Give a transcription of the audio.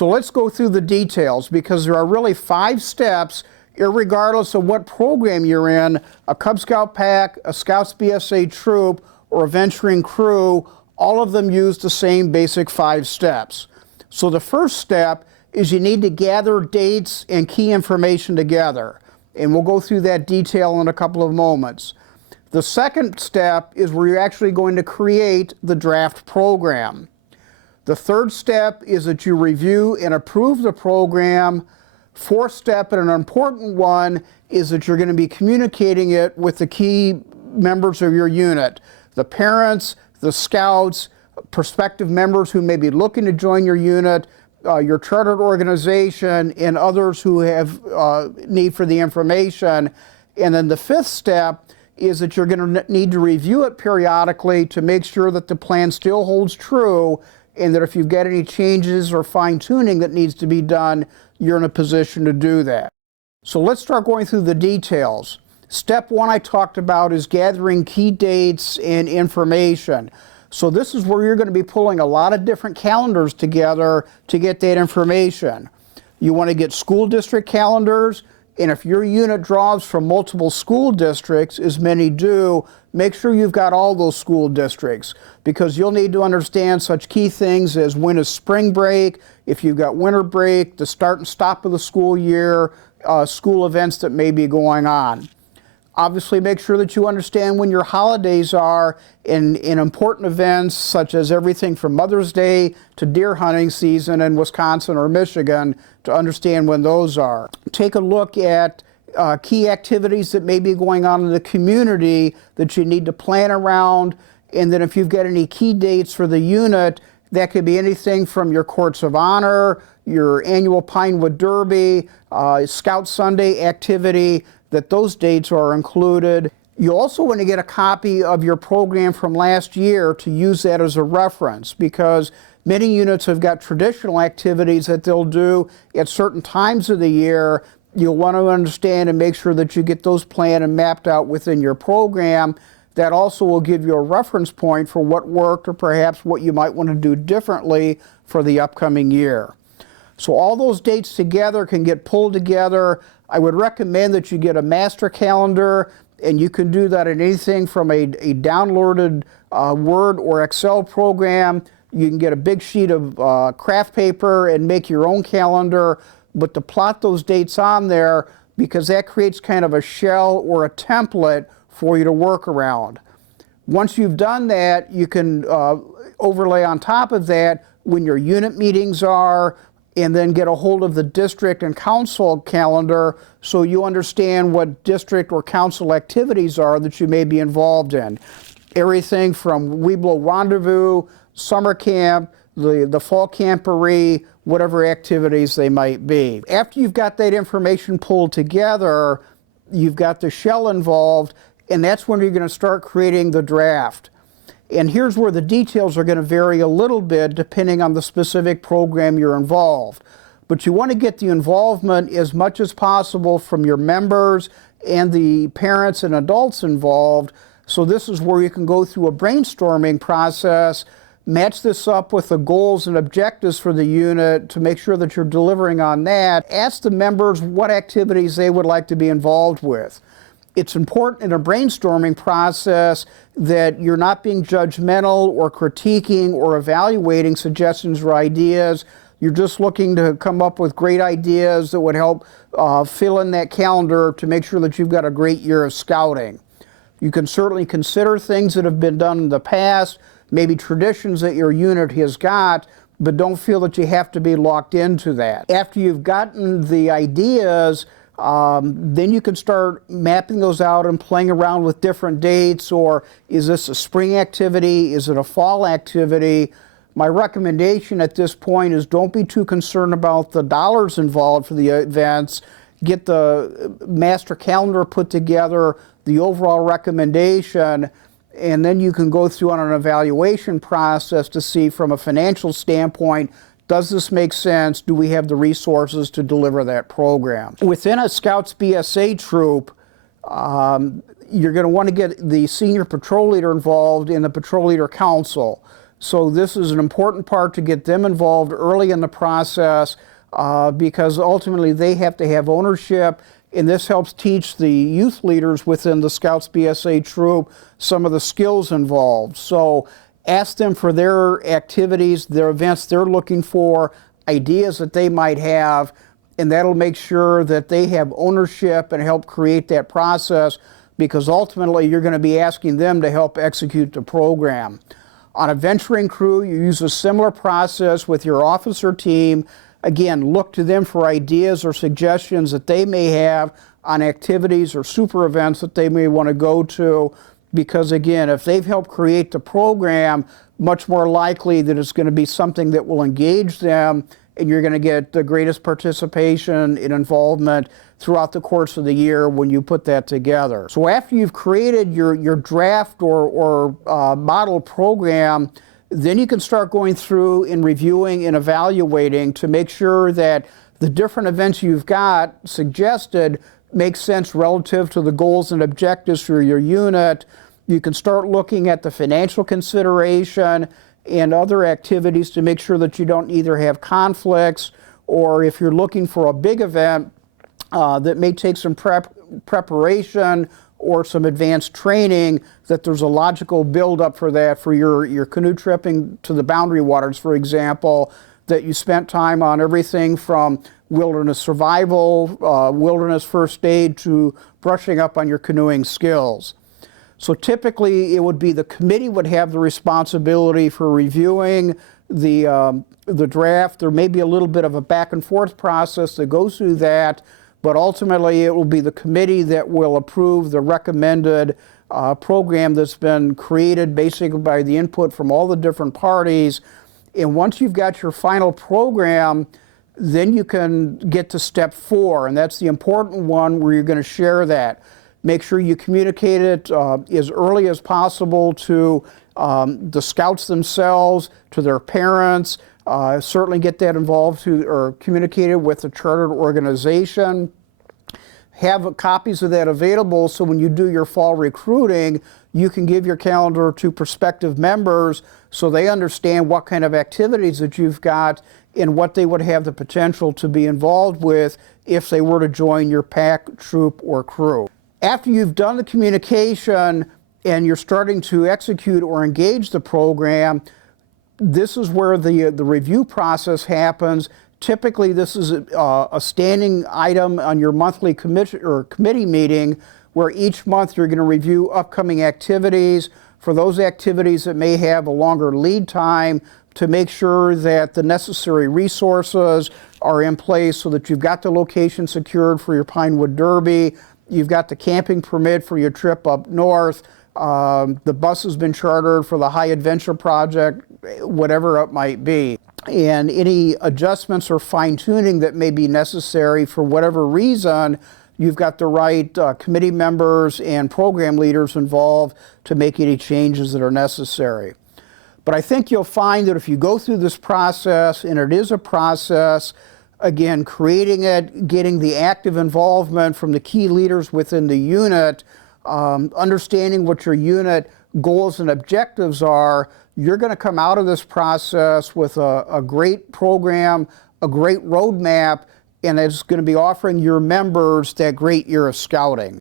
So let's go through the details, because there are really 5 steps, irregardless of what program you're in, a Cub Scout pack, a Scouts BSA troop, or a venturing crew. All of them use the same basic 5 steps. So the first step is you need to gather dates and key information together. And we'll go through that detail in a couple of moments. The second step is where you're actually going to create the draft program. The third step is that you review and approve the program. Fourth step, and an important one, is that you're going to be communicating it with the key members of your unit, the parents, the scouts, prospective members who may be looking to join your unit, your chartered organization, and others who have need for the information. And then the fifth step is that you're going to need to review it periodically to make sure that the plan still holds true, and that if you've got any changes or fine-tuning that needs to be done, you're in a position to do that. So let's start going through the details. Step 1 I talked about is gathering key dates and information. So this is where you're going to be pulling a lot of different calendars together to get that information. You want to get school district calendars, and if your unit draws from multiple school districts, as many do, make sure you've got all those school districts, because you'll need to understand such key things as when is spring break, if you've got winter break, the start and stop of the school year, school events that may be going on. Obviously, make sure that you understand when your holidays are in important events, such as everything from Mother's Day to deer hunting season in Wisconsin or Michigan, to understand when those are. Take a look at key activities that may be going on in the community that you need to plan around, and then if you've got any key dates for the unit, that could be anything from your Courts of Honor, your annual Pinewood Derby, Scout Sunday activity, that those dates are included. You also want to get a copy of your program from last year to use that as a reference, because many units have got traditional activities that they'll do at certain times of the year. You'll want to understand and make sure that you get those planned and mapped out within your program. That also will give you a reference point for what worked, or perhaps what you might want to do differently for the upcoming year. So all those dates together can get pulled together. I would recommend that you get a master calendar, and you can do that in anything from a downloaded Word or Excel program. You can get a big sheet of craft paper and make your own calendar, but to plot those dates on there, because that creates kind of a shell or a template for you to work around. Once you've done that, you can overlay on top of that when your unit meetings are, and then get a hold of the district and council calendar so you understand what district or council activities are that you may be involved in. Everything from Weeblo Rendezvous, summer camp, the fall camporee, whatever activities they might be. After you've got that information pulled together, you've got the shell involved, and that's when you're going to start creating the draft. And here's where the details are going to vary a little bit depending on the specific program you're involved. But you want to get the involvement as much as possible from your members and the parents and adults involved. So this is where you can go through a brainstorming process, match this up with the goals and objectives for the unit to make sure that you're delivering on that. Ask the members what activities they would like to be involved with. It's important in a brainstorming process that you're not being judgmental or critiquing or evaluating suggestions or ideas. You're just looking to come up with great ideas that would help fill in that calendar to make sure that you've got a great year of scouting. You can certainly consider things that have been done in the past, maybe traditions that your unit has got, but don't feel that you have to be locked into that. After you've gotten the ideas, then you can start mapping those out and playing around with different dates, or is this a spring activity? Is it a fall activity? My recommendation at this point is don't be too concerned about the dollars involved for the events. Get the master calendar put together, the overall recommendation, and then you can go through on an evaluation process to see from a financial standpoint, does this make sense? Do we have the resources to deliver that program? Within a Scouts BSA troop, you're going to want to get the senior patrol leader involved in the patrol leader council. So this is an important part to get them involved early in the process because ultimately they have to have ownership, and this helps teach the youth leaders within the Scouts BSA troop some of the skills involved. So ask them for their activities, their events they're looking for, ideas that they might have, and that'll make sure that they have ownership and help create that process, because ultimately you're going to be asking them to help execute the program. On a venturing crew, you use a similar process with your officer team. Again, look to them for ideas or suggestions that they may have on activities or super events that they may want to go to, because again, if they've helped create the program, much more likely that it's going to be something that will engage them, and you're going to get the greatest participation and involvement throughout the course of the year when you put that together. So after you've created your draft or model program, then you can start going through and reviewing and evaluating to make sure that the different events you've got suggested make sense relative to the goals and objectives for your unit. You can start looking at the financial consideration and other activities to make sure that you don't either have conflicts, or if you're looking for a big event that may take some preparation or some advanced training, that there's a logical build-up for that, for your canoe tripping to the boundary waters, for example, that you spent time on everything from wilderness survival, wilderness first aid, to brushing up on your canoeing skills. So typically it would be the committee would have the responsibility for reviewing the draft. There may be a little bit of a back and forth process that goes through that, but ultimately it will be the committee that will approve the recommended program that's been created basically by the input from all the different parties. And once you've got your final program, then you can get to step 4, and that's the important one where you're going to share that. Make sure you communicate it as early as possible to the scouts themselves, to their parents. Certainly get that involved or communicated with the chartered organization. Have copies of that available so when you do your fall recruiting, you can give your calendar to prospective members so they understand what kind of activities that you've got and what they would have the potential to be involved with if they were to join your pack, troop, or crew. After you've done the communication and you're starting to execute or engage the program, this is where the review process happens. Typically, this is a standing item on your monthly committee meeting, where each month you're going to review upcoming activities. For those activities that may have a longer lead time, to make sure that the necessary resources are in place so that you've got the location secured for your Pinewood Derby, you've got the camping permit for your trip up north, the bus has been chartered for the High Adventure Project, whatever it might be. And any adjustments or fine-tuning that may be necessary for whatever reason, you've got the right committee members and program leaders involved to make any changes that are necessary. But I think you'll find that if you go through this process, and it is a process, again, creating it, getting the active involvement from the key leaders within the unit, understanding what your unit goals and objectives are, you're going to come out of this process with a great program, a great roadmap, and it's going to be offering your members that great year of scouting.